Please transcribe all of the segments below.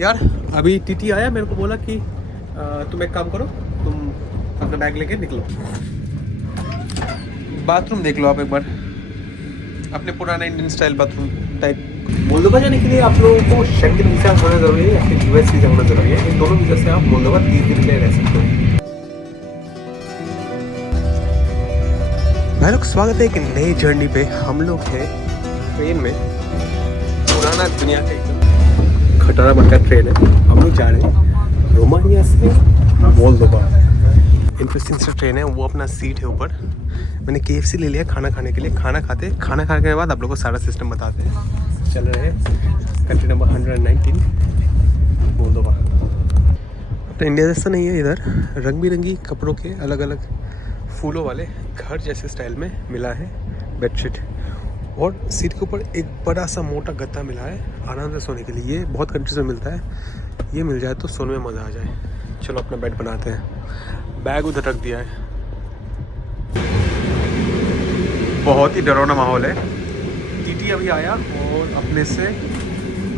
यार अभी टीटी आया, मेरे को बोला कि तुम एक काम करो, तुम अपना बैग लेके निकलो। बाथरूम देख लो आप एक बार, अपने पुराना Indian style bathroom type. Moldova जाने के लिए आप लोगों को शेंगेन वीज़ा होना ज़रूरी है या फिर यूएस वीज़ा होना ज़रूरी है। इन दोनों वीज़ा से आप मोल्दोवा 30 दिन के लिए रह सकते हो। भाई लोग, स्वागत है एक नई जर्नी पे। हम लोग हैं ट्रेन में, पुराना दुनिया का एकदम खटारा बनका ट्रेन है। हम लोग जा रहे हैं रोमानिया से मोल्दोवा। इंटरेस्टिंग सा ट्रेन है, वो अपना सीट है ऊपर। मैंने KFC ले लिया खाना खाने के लिए। खाना खाने के बाद आप लोगों को सारा सिस्टम बताते हैं। चल रहे हैं कंट्री नंबर 119 मोल्दोवा। तो इंडिया जैसा नहीं है, इधर रंग बिरंगी कपड़ों के अलग अलग फूलों वाले घर जैसे स्टाइल में मिला है बेडशीट, और सीट के ऊपर एक बड़ा सा मोटा गद्दा मिला है आराम से सोने के लिए। ये बहुत कंट्रीज में मिलता है, ये मिल जाए तो सोने में मज़ा आ जाए। चलो अपना बेड बनाते हैं। बैग उधर रख दिया है। बहुत ही डरावना माहौल है। टीटी अभी आया और अपने से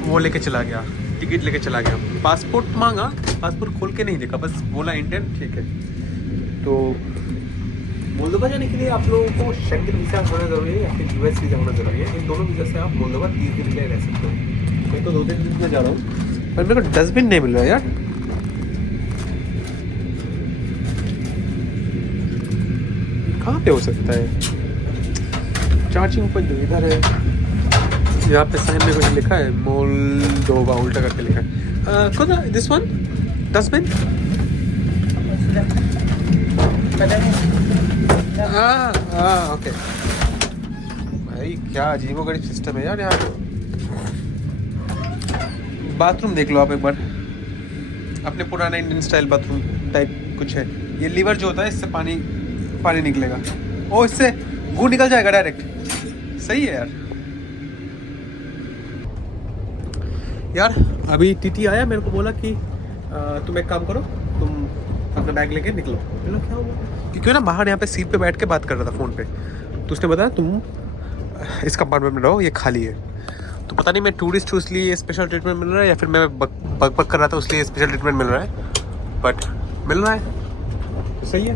वो लेके चला गया, टिकट लेके चला गया। पासपोर्ट मांगा, पासपोर्ट खोल के नहीं देखा, बस बोला इंडियन, ठीक है। तो मोल्दोवा जाने के लिए आप लोगों को शेंगेन वीज़ा होना ज़रूरी है या फिर यूएस वीज़ा होना ज़रूरी है। इन दोनों वीज़ा से आप मोल्दोवा 30 दिन के लिए रह सकते हो। मैं तो 2-3 दिन में जा रहा हूँ, पर मेरे को डस्टबिन नहीं मिल रहा यार। कहाँ पे हो सकता है? चार्जिंग पॉइंट इधर है। यहाँ पे साइन में कुछ लिखा है मोल्दोवा, उल्टा करके लिखा है। कौन सा दिस वन डस्टबिन? ओके। भाई क्या अजीबोगरीब सिस्टम है यार यहाँ पे। बाथरूम देख लो आप एक बार, अपने पुराना इंडियन स्टाइल बाथरूम टाइप कुछ है। ये लीवर जो होता है, इससे पानी निकलेगा। ओ, इससे गू निकल जाएगा डायरेक्ट। सही है यार अभी टीटी आया, मेरे को बोला कि तुम एक काम करो, तुम अपना बैग लेके निकलो। बोला क्या हुआ? क्योंकि ना बाहर यहाँ पे सीट पे बैठ के बात कर रहा था फ़ोन पे, तो उसने बताया तुम इस कंपार्टमेंट में रहो, ये खाली है। तो पता नहीं मैं टूरिस्ट हूँ इसलिए ये स्पेशल ट्रीटमेंट मिल रहा है, या फिर मैं बक कर रहा था इसलिए स्पेशल ट्रीटमेंट मिल रहा है, बट मिल रहा है तो सही है।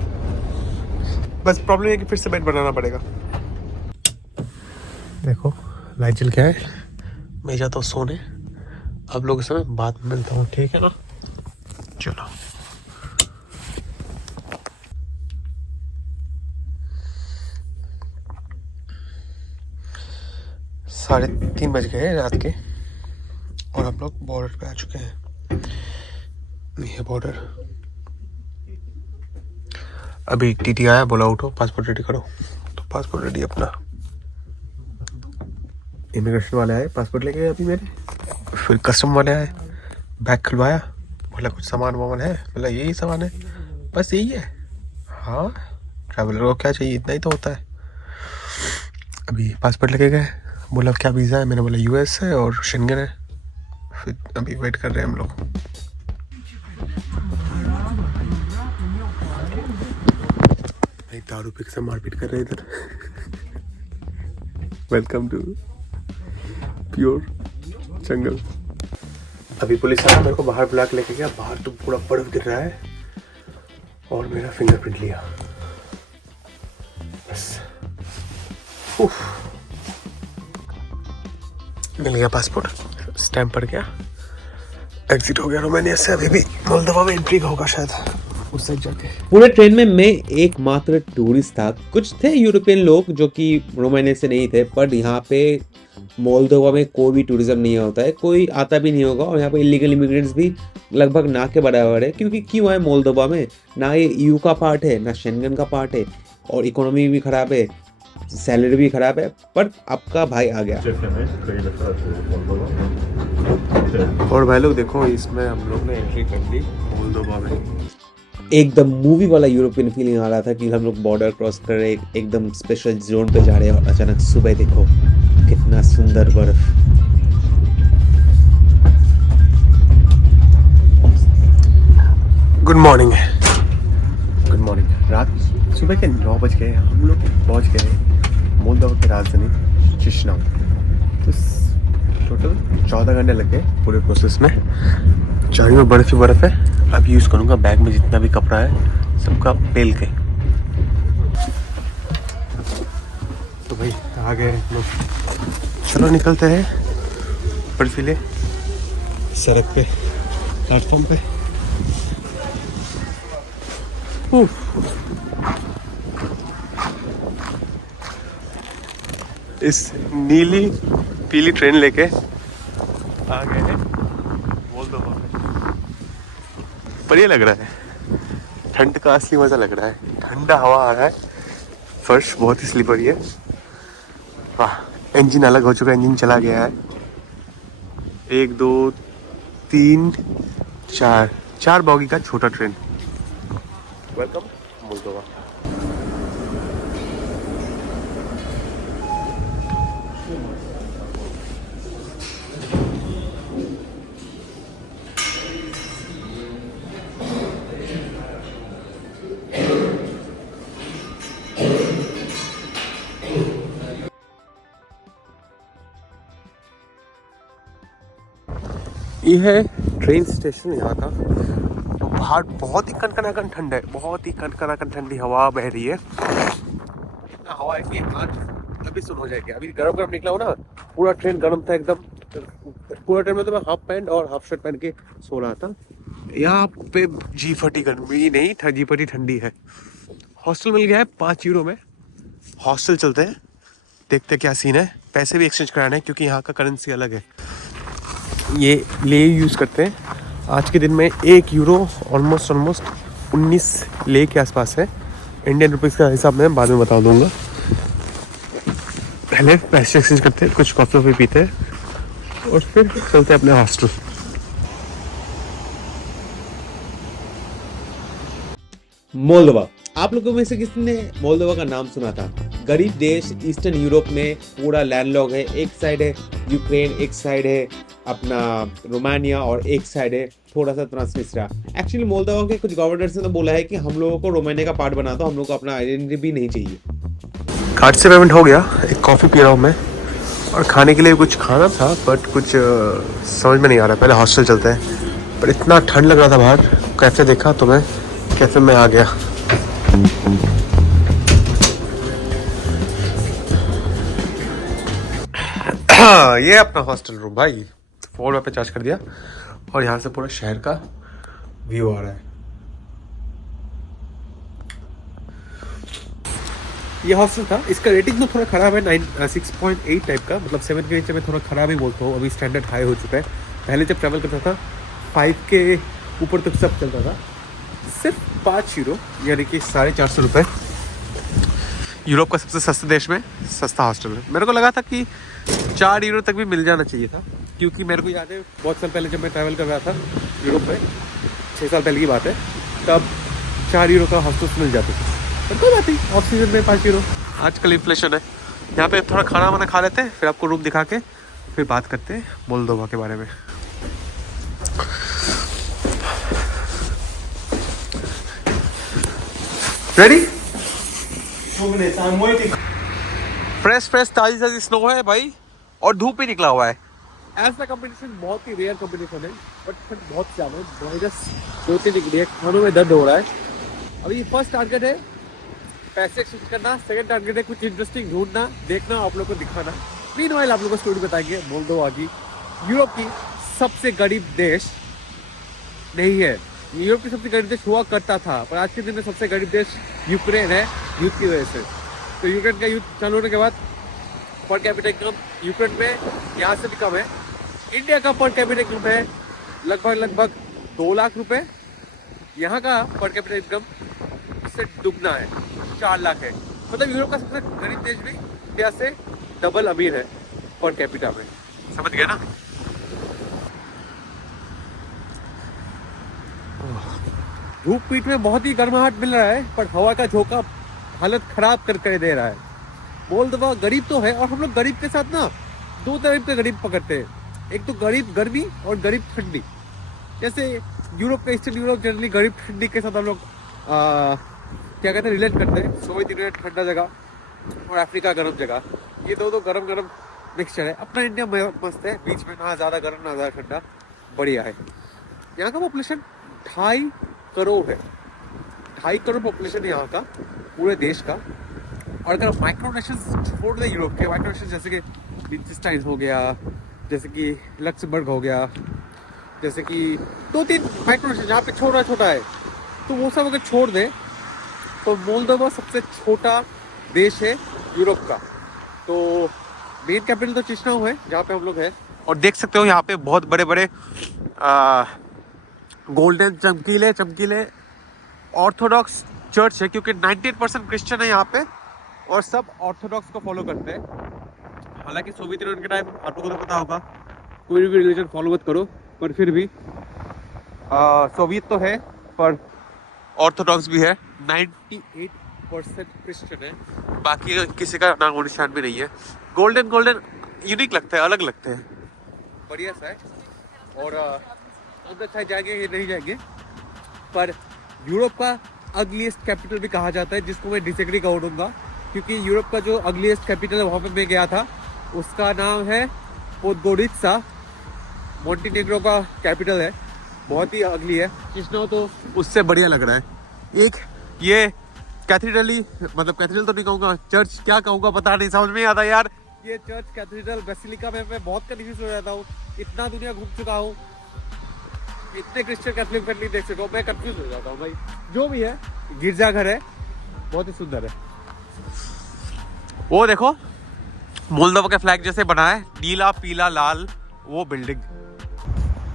बस प्रॉब्लम है कि फिर से बेड बनाना पड़ेगा। देखो लाइट जल गया है, मैं जाता हूँ सोने। अब लोगों से मैं बाद में मिलता हूँ, ठीक है ना? चलो। 3:30 बज गए रात के, और हम लोग बॉर्डर पे आ चुके हैं। ये बॉर्डर। अभी टीटी आया, बोला उठो पासपोर्ट रेडी करो, तो पासपोर्ट रेडी अपना। इमिग्रेशन वाले आए, पासपोर्ट लेके गए अभी मेरे। फिर कस्टम वाले आए, बैग खुलवाया, बोला कुछ सामान वामान है, बोला यही सामान है, बस यही है। हाँ, ट्रैवलर को क्या चाहिए, इतना ही तो होता है। अभी पासपोर्ट लेके गए, बोला क्या वीज़ा है, मैंने बोला यूएस है और शेंगेन है। फिर अभी वेट कर रहे हैं हम लोग। एक दारू पी के मारपीट कर रहे हैं इधर। वेलकम टू प्योर जंगल। अभी पुलिस आया, मेरे को बाहर बुला के लेके गया। बाहर तो पूरा बर्फ गिर रहा है, और मेरा फिंगरप्रिंट लिया। बस मिल गया पासपोर्ट, स्टैम्प पड़ गया, एग्जिट हो गया रोमानिया से। अभी भी मोल्दोवा में एंट्री होगा शायद उस साइड जाके। पूरे ट्रेन में मैं एकमात्र टूरिस्ट था। कुछ थे यूरोपियन लोग जो कि रोमानिया से नहीं थे, पर यहाँ पे मोल्दोवा में कोई भी टूरिज्म नहीं होता है, कोई आता भी नहीं होगा। और यहाँ पे इलीगल इमिग्रेंट्स भी लगभग ना के बराबर है, क्योंकि क्यों है मोल्दोवा में ना ये EU का पार्ट है ना शेंगेन का पार्ट है, और इकोनॉमी भी खराब है, सैलरी भी खराब है। पर आपका भाई आ गया। और भाई लोग देखो, इसमें हम लोग ने एंट्री कर ली मोल्दोवा में। एकदम मूवी वाला यूरोपियन फीलिंग आ रहा था कि हम लोग बॉर्डर क्रॉस कर रहे, एकदम स्पेशल जोन पे जा रहे हैं। और अचानक सुबह देखो कितना सुंदर बर्फ। Good morning, good morning. रात सुबह के 9 बज गए, हम लोग पहुंच गए मोल्दोवा की राजधानी चिशिनाउ। तो टोटल 14 घंटे लगे पूरे प्रोसेस में। चारों में बर्फ ही बर्फ है। अब यूज़ करूँगा बैग में जितना भी कपड़ा है सबका पेल के। तो भाई आ गए हम लोग, चलो निकलते हैं बर्फीले सड़क पे, प्लेटफॉर्म पे। इस नीली पीली ट्रेन लेके आ गए हैं मोल्दोवा में। बढ़िया लग रहा है, ठंड का असली मजा लग रहा है। ठंडा हवा आ रहा है, फर्श बहुत ही स्लिपरी है। वाह, इंजन अलग हो चुका है, इंजन चला गया है। 1 2 3 4 बॉगी का छोटा ट्रेन। Welcome Moldova. ये है ट्रेन स्टेशन यहाँ का। बाहर बहुत ही कनकनाकन ठंड है, बहुत ही कनकनाकन ठंडी हवा बह रही है। इतना हवा है कि हाथ अभी सुन हो जाएगी। अभी गरम गरम निकला हो ना, पूरा ट्रेन गरम था एकदम। पूरा ट्रेन में तो मैं हाफ पैंट और हाफ शर्ट पहन के सो रहा था। यहाँ पे जी फटी गर्मी नहीं था, जी फटी ठंडी है। हॉस्टल मिल गया है 5 यूरो में। हॉस्टल चलते हैं, देखते क्या सीन है। पैसे भी एक्सचेंज कराने हैं क्योंकि यहाँ का करेंसी अलग है। ये ले यूज़ करते हैं। आज के दिन में 1 यूरो ऑलमोस्ट 19 ले के आसपास है। इंडियन रुपीज़ का हिसाब मैं बाद में बता दूंगा। पहले पैसे एक्सचेंज करते हैं, कुछ कॉफ़ी वॉफ़ी पीते हैं और फिर चलते हैं अपने हॉस्टल। मोल्दोवा, आप लोगों में से किसने मोल्दोवा का नाम सुना था? गरीब देश ईस्टर्न यूरोप में पूरा लैंडलॉक है। एक साइड है यूक्रेन, एक साइड है अपना रोमानिया और एक साइड है थोड़ा सा ट्रांसनिस्ट्रिया। एक्चुअली मोल्दोवा के कुछ गवर्नर्स ने तो बोला है कि हम लोगों को रोमानिया का पार्ट बना दो, हम लोग को अपना आइडेंटिटी भी नहीं चाहिए। कार्ड से पेमेंट हो गया। एक कॉफ़ी पी रहा हूँ मैं और खाने के लिए कुछ खाना था बट कुछ समझ में नहीं आ रहा। पहले हॉस्टल चलते हैं। पर इतना ठंड लग रहा था बाहर। कैफ़े देखा तो मैं कैफ़े में आ गया। ये अपना हॉस्टल रूम भाई, फोन पे चार्ज कर दिया और यहाँ से पूरा शहर का व्यू आ रहा है। ये हॉस्टल था, इसका रेटिंग तो थोड़ा खराब है, 6.8 टाइप का, मतलब 7 के नीचे में थोड़ा खराब ही बोलता हूँ। अभी स्टैंडर्ड हाई हो चुका है। पहले जब ट्रैवल करता था 5 के ऊपर तक सब चलता था। सिर्फ 5 यूरो यानी कि 450 रुपये। यूरोप का सबसे सस्ते देश में सस्ता हॉस्टल है। मेरे को लगा था कि 4 यूरो तक भी मिल जाना चाहिए था, क्योंकि मेरे को याद है बहुत साल पहले जब मैं ट्रैवल कर रहा था यूरोप में, 6 साल पहले की बात है, तब 4 यूरो का हॉस्टल मिल जाते थे। पर कोई बात नहीं, ऑफ सीजन में 5 यूरो। आजकल इन्फ्लेशन है। यहाँ पे थोड़ा खाना वाना खा लेते हैं, फिर आपको रूम दिखा के फिर बात करते हैं मोल्दोवा के बारे में। Ready? 2 minutes, I'm waiting. Fresh ताजी स्नो है भाई और धूप भी निकला हुआ है। ऐसा कंपटीशन बहुत ही रेयर कंपटीशन है, बट बहुत ज़्यादा वायरस 2-3 डिग्री है, खानों में दर्द हो रहा है। अभी फर्स्ट टारगेट है पैसे एक्सचेंज करना, सेकंड टारगेट है कुछ इंटरेस्टिंग ढूंढना, देखना, आप लोग को दिखाना। मीनवाइल आप लोग को स्टोरी बताएंगे मोल्दोवा की। यूरोप की सबसे गरीब देश नहीं है, यूरोप की सबसे गरीब देश हुआ करता था, पर आज के दिन में सबसे गरीब देश यूक्रेन है, युद्ध की वजह से। तो यूक्रेन का युद्ध चालू होने के बाद पर कैपिटा इनकम यूक्रेन में यहाँ से भी कम है। इंडिया का पर कैपिटा इनकम है लगभग 2 लाख रुपए। यहाँ का पर कैपिटा इनकम इससे दुगना है, 4 लाख है। मतलब यूरोप का सबसे गरीब देश भी इंडिया से डबल अमीर है पर कैपिटा में। समझ गए ना? धूप पीठ में बहुत ही गर्माहट मिल रहा है, पर हवा का झोंका हालत खराब कर दे रहा है। मोल्दोवा गरीब तो है, और हम लोग गरीब के साथ ना 2 तरह के गरीब पकड़ते हैं। एक तो गरीब गर्मी और गरीब ठंडी। जैसे यूरोप का ईस्टर्न यूरोप जनरली गरीब ठंडी के साथ हम लोग क्या कहते हैं, रिलेट करते हैं। सोवियत यूनियन ठंडा जगह और अफ्रीका गर्म जगह, ये दो गरम मिक्सचर है। अपना इंडिया मस्त है, बीच में ना ज़्यादा गर्म ना ज़्यादा ठंडा, बढ़िया है। यहाँ का पॉपुलेशन 2.5 करोड़ है, 2.5 करोड़ पॉपुलेशन है यहाँ का पूरे देश का। और अगर माइक्रो नेशन छोड़ दे यूरोप के, माइक्रो नेशन जैसे कि लिechtenstein हो गया, जैसे कि लक्समबर्ग हो गया, जैसे कि 2-3 माइक्रो नेशन जहाँ पे छोटा छोटा है, तो वो सब अगर छोड़ दे तो मोल्दोवा सबसे छोटा देश है यूरोप का। तो मेन कैपिटल तो चिशिनाउ है जहाँ पे हम लोग हैं। और देख सकते हो यहाँ पे बहुत बड़े बड़े गोल्डन चमकीले चमकीले ऑर्थोडॉक्स चर्च है, क्योंकि 98% क्रिश्चियन है यहाँ पे और सब ऑर्थोडॉक्स को फॉलो करते हैं। हालांकि सोवियत यूनियन के टाइम आप लोगों को पता होगा कोई भी रिलीजन फॉलो मत करो, पर फिर भी सोवियत तो है पर ऑर्थोडॉक्स भी है। 98% क्रिश्चियन है, बाकी किसी का नाम निशान भी नहीं है। गोल्डन गोल्डन यूनिक लगता है, अलग लगते हैं, बढ़िया सा है। और अंदर चाहे जाएंगे या नहीं जाएंगे, पर यूरोप का अगलीस्ट कैपिटल भी कहा जाता है, जिसको मैं डिसएग्री करूँगा, क्योंकि यूरोप का जो अगलीस्ट कैपिटल है वहाँ पे मैं गया था, उसका नाम है पोदगोरित्सा, मोंटेनेग्रो का कैपिटल है, बहुत ही अगली है। चिशिनाउ तो उससे बढ़िया लग रहा है। एक ये कैथेड्रल ही, मतलब कैथेड्रल तो नहीं कहूँगा, चर्च क्या कहूँगा पता नहीं, समझ में नहीं आता यार। ये चर्च कैथेड्रल बेसिलिका में मैं बहुत कंफ्यूज हो जाता हूँ, इतना दुनिया घूम चुका हूँ, इतने क्रिश्चियन कैथोलिक फैमिली देख चुका हूँ, मैं कंफ्यूज हो जाता हूँ भाई। जो भी है, गिरजाघर है, बहुत ही सुंदर है। वो देखो मोल्दोवा के फ्लैग जैसे बना है, नीला पीला लाल, वो बिल्डिंग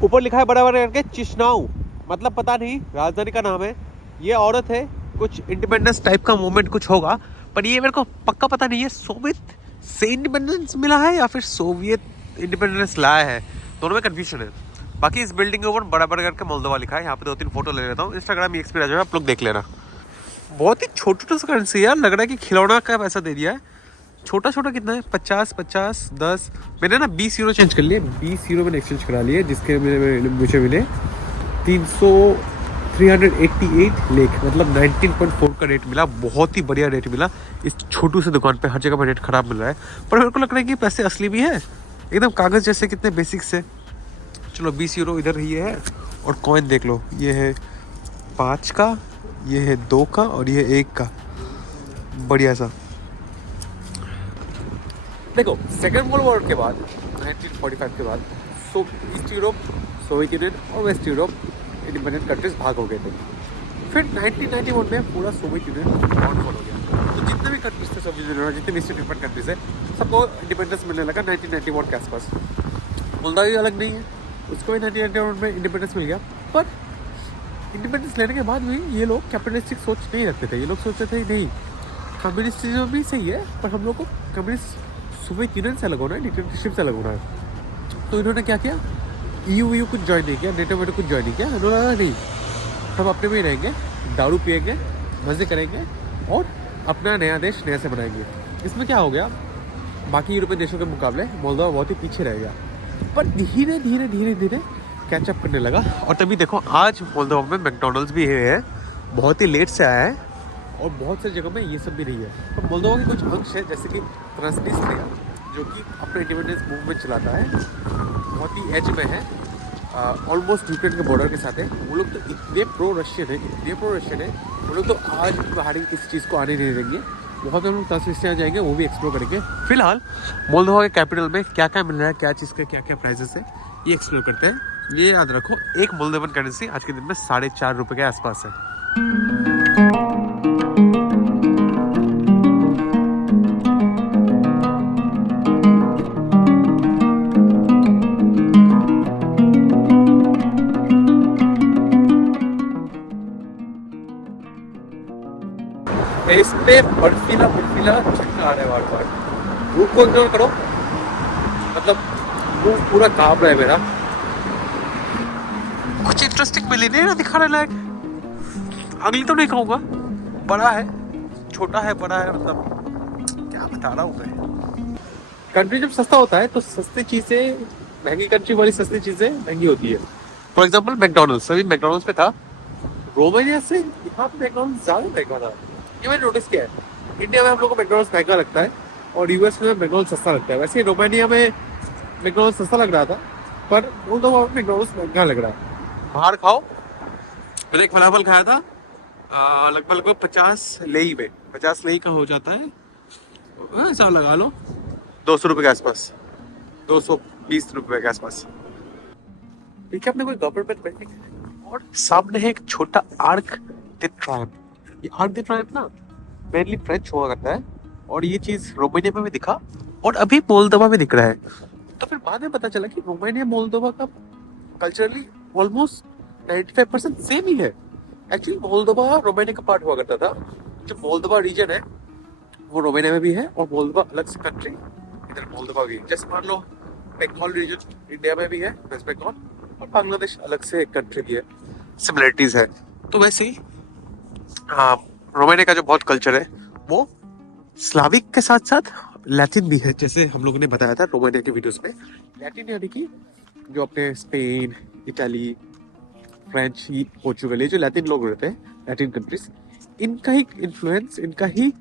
ऊपर लिखा है बड़ा बड़ा करके चिशिनाउ, मतलब पता नहीं राजधानी का नाम है। ये औरत है, कुछ इंडिपेंडेंस टाइप का मूवमेंट कुछ होगा, पर ये मेरे को पक्का पता नहीं है सोवियत से इंडिपेंडेंस मिला है या फिर सोवियत इंडिपेंडेंस लाया है, दोनों में कंफ्यूजन है। बाकी इस बिल्डिंग के ऊपर बड़ा बड़ा करके मोल्दोवा लिखा है। यहाँ पे 2-3 फोटो ले लेता हूँ, इंस्टाग्राम एक्सपीरियंस आ जाएगा, आप लोग देख लेना। बहुत ही छोटा सा करेंसी यार, लग रहा है कि खिलौना का पैसा दे दिया है। छोटा छोटा कितना है, 50 50 10, मैंने ना 20 यूरो चेंज कर लिए, 20 यूरो मैंने एक्सचेंज करा लिए, जिसके मुझे मिले 388 लेख, मतलब 19.4 का रेट मिला। बहुत ही बढ़िया रेट मिला इस छोटू से दुकान पे, हर जगह पर रेट खराब मिल रहा है, पर मेरे को लग रहा है कि पैसे असली भी है, एकदम कागज़ जैसे, कितने बेसिक से। चलो 20 यूरो इधर ही है। और कॉइन देख लो, ये है 5 का, ये है 2 का और ये 1 का, बढ़िया सा। देखो सेकेंड वर्ल्ड वॉर के बाद 1945 के बाद ईस्ट यूरोप, सोवियत यूनियन और वेस्ट यूरोप इंडिपेंडेंट कंट्रीज भाग हो गए थे। फिर 1991 में पूरा सोवियत यूनियन डाउनफॉल हो गया, तो जितने भी कंट्रीज थे सोवियत यूनियन, जितने भी ईस्ट यूरोपियन कंट्रीज है, सबको इंडिपेंडेंस मिलने लगा 1991 के आसपास। मोल्दोवा अलग नहीं है, उसको भी 1991 में इंडिपेंडेंस मिल गया। पर इंडिपेंडेंस लेने के बाद भी ये लोग कैपिटलिस्टिक सोच नहीं रखते थे। ये लोग सोचते थे नहीं, कम्युनिस्टिज्म भी सही है, पर हम लोग को कम्युनिस्ट सोवियत यूनियन से अलग होना है, डिक्टेटरशिप से अलग होना है। तो इन्होंने क्या किया, EU कुछ ज्वाइन नहीं किया, नेटो वेटो कुछ ज्वाइन नहीं किया। इन्होंने लगा नहीं, हम अपने में ही रहेंगे, दारू पिएंगे, मज़े करेंगे और अपना नया देश नया से बनाएंगे। इसमें क्या हो गया, बाकी यूरोपीय देशों के मुकाबले मोल्दोवा बहुत ही पीछे रह गया, पर धीरे धीरे धीरे धीरे कैचअप करने लगा। और तभी देखो आज मोल्दोवा में मैकडॉनल्ड्स भी है, बहुत ही लेट से आया है, और बहुत सारी जगह में ये सब भी नहीं है। तो मोल्दोवा के कुछ अंश है, जैसे कि ट्रांसनिस्ट्रिया, जो कि अपना इंडिपेंडेंस मूवमेंट चलाता है, बहुत ही एज में है, ऑलमोस्ट यूक्रेन के बॉर्डर के साथ है। वो लोग तो इतने प्रो रशियन है, इतने प्रो रशियन है, वो लोग तो आज भी बाहरी इस चीज़ को आने नहीं देंगे। वहाँ पे हम लोग ट्रांसनिस्ट्रिया जाएंगे, वो भी एक्सप्लोर करेंगे। फिलहाल मोल्दोवा के कैपिटल में क्या क्या मिल रहा है, क्या चीज़ का क्या क्या प्राइजेस है, ये एक्सप्लोर करते हैं। ये याद रखो, एक मोल्दोवन करेंसी आज के दिन में 4.5 रुपये के आसपास है। इस पे बर्फीला बर्फीला झटका आ रहा है बार बार, धूप को इग्नोर करो, मतलब मुंह पूरा कांप रहा है मेरा। कुछ इंटरेस्टिंग मिली नहीं ना दिखाने लायक, अगली तो नहीं कहूँगा, बड़ा है छोटा है बड़ा है, मतलब क्या बता रहा हूँ मैं। कंट्री जब सस्ता होता है तो सस्ती चीज़ें, महंगी कंट्री वाली सस्ती चीज़ें महंगी होती है। फॉर एग्जाम्पल मैकडॉनल्ड्स, अभी मैकडॉनल्ड्स पे था, रोमानिया से यहाँ पे मैकडॉनल्ड्स ज़्यादा महंगा था, ये मैंने नोटिस किया है। इंडिया में हम लोग को मैकडॉनल्ड्स महंगा लगता है, और यूएस में मैकडॉनल्ड सस्ता लगता है। वैसे रोमानिया में मैकडॉनल्ड सस्ता लग रहा था, पर मोल्दोवा में मैकडॉनल्ड महंगा लग रहा है। बाहर खाओ। मैंने एक फलाफल खाया था लगभग 50 लेई में, 50 लेई का हो जाता है, ऐसा लगा लो 200 रुपये के आसपास, 220 रुपये के आसपास। देखिए आपने कोई गवर्नमेंट बिल्डिंग और सामने है एक छोटा आर्क द ट्रायम्फ। ये आर्क द ट्रायम्फ ना मेनली फ्रेंच हुआ करता है, और ये चीज रोमानिया में भी दिखा और अभी मोल्दोवा में दिख रहा है। तो फिर बाद में पता चला कि रोमानिया मोल्दोवा का कल्चरली ऑलमोस्ट 95% सेम ही है। एक्चुअली मोल्दोवा रोमानिया का पार्ट हुआ करता था। जो मोल्दोवा रीजन है वो रोमानिया में भी है, और मोल्दोवा अलग से कंट्री इधर मोल्दोवा भी है। जैसे मान लो बंगाल रीजन इंडिया में भी है, वेस्ट बंगाल, और बांग्लादेश अलग से एक कंट्री भी है, सिमिलरिटीज है। तो वैसे ही रोमानिया का जो बहुत कल्चर है वो स्लाविक के साथ साथ लैटिन भी है। जैसे हम लोगों ने बताया था रोमानिया के वीडियोस में, लैटिन यानी कि जो अपने स्पेन, इटाली, फ्रेंच, पोर्चुगल, ये जो लैटिन लोग रहते हैं, लैटिन कंट्रीज, इनका ही इन्फ्लुएंस, इनका ही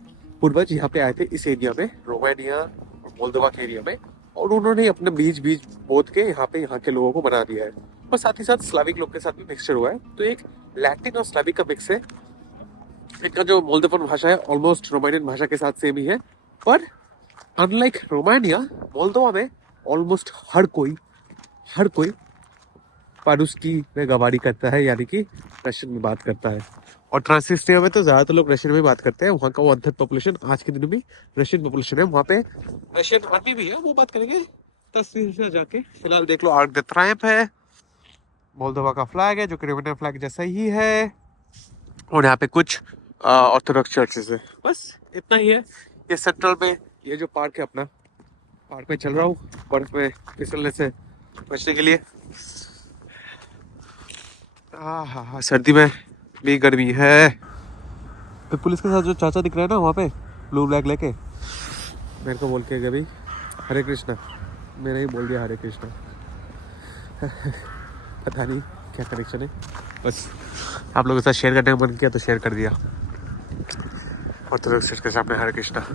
पूर्वज यहाँ पे आए थे इस एरिया में, रोमानिया और मोल्दोवा के एरिया में, और उन्होंने अपने बीज बोत के यहाँ के लोगों को बना दिया है। और साथ ही साथ स्लाविक लोग के साथ भी मिक्सचर हुआ है। तो एक लैटिन और स्लाविक का मिक्स है। इनका जो मोल्दोवन भाषा है ऑलमोस्ट रोमानियन भाषा के साथ सेम ही है, पर अनलाइक रोमानिया, मोल्दोवा में ऑलमोस्ट हर कोई पारुस्की में गवारी करता है, यानी कि रशियन में बात करता है। और ट्रांसनिस्ट्रिया में तो ज्यादातर लोग रशियन में बात करते हैं। वहाँ का 1/3 पॉपुलेशन आज के दिन में रशियन पॉपुलेशन है। वहाँ पे रशियन आर्मी भी है, वो बात करेंगे तस्वीर से जाके। फिलहाल देख लो आर्क द ट्रायम्फ है, मोल्दोवा का फ्लैग है जो कि रोमानियन फ्लैग जैसा ही है, और यहाँ पे कुछ ऑर्थोडॉक्स चर्चेस है। बस इतना ही है। ये सेंट्रल में ये जो पार्क है अपना, पार्क में चल रहा हूँ बर्फ में फिसलने से बचने के लिए। हाँ, सर्दी में भी गर्मी है। तो पुलिस के साथ जो चाचा दिख रहा है ना वहाँ पे ब्लू ब्लैक लेके, मेरे को बोल के भाई हरे कृष्णा, मैंने ही बोल दिया हरे कृष्णा। पता नहीं क्या कनेक्शन है, बस आप लोगों के साथ शेयर करने का मन किया तो शेयर कर दिया। ऑर्थोडॉक्स चर्च के सामने हरे कृष्णा।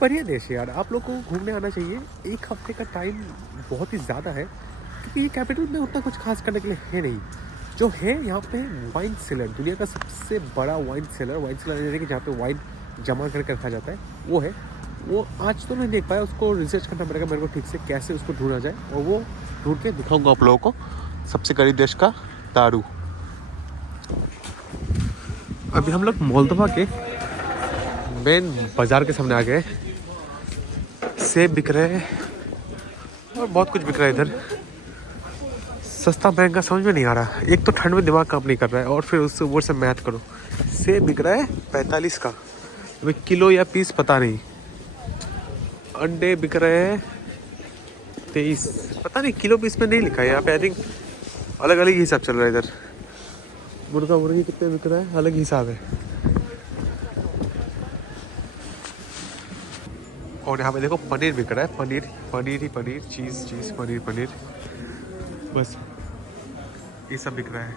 बढ़िया देश है यार, आप लोग को घूमने आना चाहिए। एक हफ्ते का टाइम बहुत ही ज़्यादा है, क्योंकि ये कैपिटल में उतना कुछ खास करने के लिए है नहीं। जो है यहाँ पे वाइन सेलर, दुनिया का सबसे बड़ा वाइन सेलर यानी कि जहाँ पे वाइन जमा करके रखा जाता है वो है। वो आज तो नहीं देख पाया, उसको रिसर्च करना पड़ेगा मेरे को ठीक से, कैसे उसको ढूंढा जाए, और वो ढूंढ के दिखाऊंगा आप लोगों को। सबसे गरीब देश का दारू। अभी हम लोग मोल्दोवा के मेन बाजार के सामने आ गए। सेब बिक रहे हैं और बहुत कुछ बिक रहा है इधर। सस्ता महंगा समझ में नहीं आ रहा। एक तो ठंड में दिमाग काम नहीं कर रहा है, और फिर उससे ऊपर से मैथ करो। सेब बिक रहा है 45 का, अभी किलो या पीस पता नहीं। अंडे बिक रहे हैं 23, पता नहीं किलो पीस में नहीं लिखा है यहाँ पे। आई थिंक अलग अलग ही हिसाब चल रहा है इधर। मुर्गी कितने बिक रहा है, अलग हिसाब है। और यहाँ पे देखो पनीर बिक रहा है, पनीर, चीज़, पनीर, बस ये सब बिक रहा है।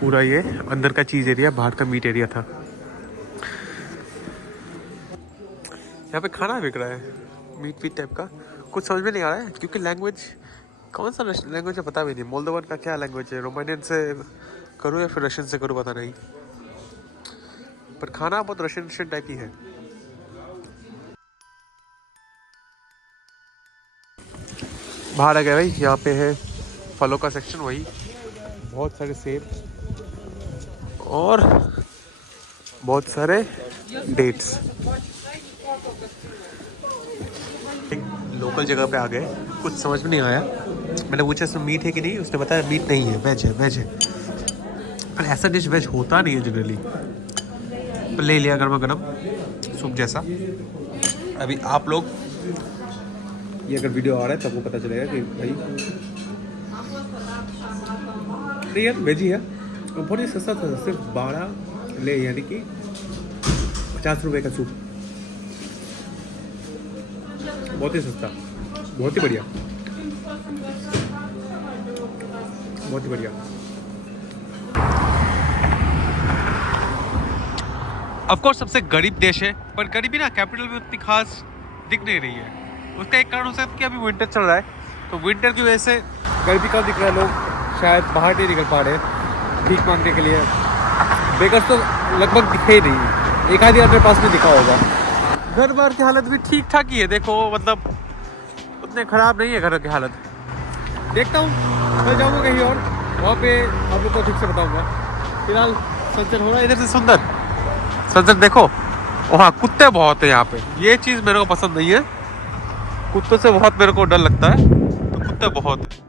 पूरा ये अंदर का चीज़ एरिया, बाहर का मीट एरिया था। यहाँ पे खाना बिक रहा है, मीट टाइप का। कुछ समझ में नहीं आ रहा है, क्योंकि लैंग्वेज कौन सा लैंग्वेज है पता भी नहीं। मोल्दोवन का क्या लैंग्वेज है, रोमानियन से करूँ या फिर रशियन से करूँ पता नहीं, पर खाना बहुत रशियन टाइप ही है। बाहर आ गया भाई, यहाँ पे है फलों का सेक्शन, वही बहुत सारे सेब और बहुत सारे डेट्स। एक लोकल जगह पे आ गए, कुछ समझ में नहीं आया। मैंने पूछा इसमें मीट है कि नहीं, उसने बताया मीट नहीं है, वेज है। पर ऐसा डिश वेज होता नहीं है जनरली। ले लिया गर्मा गर्म सूप जैसा, अभी आप लोग ये अगर वीडियो आ रहा है तब वो पता चलेगा कि भाई नहीं यार वेज ही है। बहुत ही सस्ता था, सिर्फ 12 ले यानी कि 50 रुपए का सूप। बहुत ही सस्ता, बहुत ही बढ़िया, बहुत ही बढ़िया। ऑफ कोर्स सबसे गरीब देश है, पर गरीबी ना कैपिटल में उतनी खास दिख नहीं रही है। उसका एक कारण हो सकता है कि अभी विंटर चल रहा है, तो विंटर की वजह से गरीबी कम दिख रहा है। लोग शायद बाहर नहीं निकल पा रहे भीख मांगने के लिए। बेकर्स तो लगभग दिखे ही नहीं, एक आधी अपने पास में दिखा होगा। घर बार की हालत भी ठीक ठाक ही है, देखो मतलब उतने खराब नहीं है घर की हालत। देखता हूँ कल जाऊँगा कहीं और, वहाँ पे आप लोग को ठीक से बताऊँगा। फिलहाल सनसेट हो रहा है इधर से, सुंदर सनसेट देखो। वहाँ कुत्ते बहुत है यहाँ पे, ये चीज़ मेरे को पसंद नहीं है। कुत्तों से बहुत मेरे को डर लगता है, तो कुत्ते बहुत है।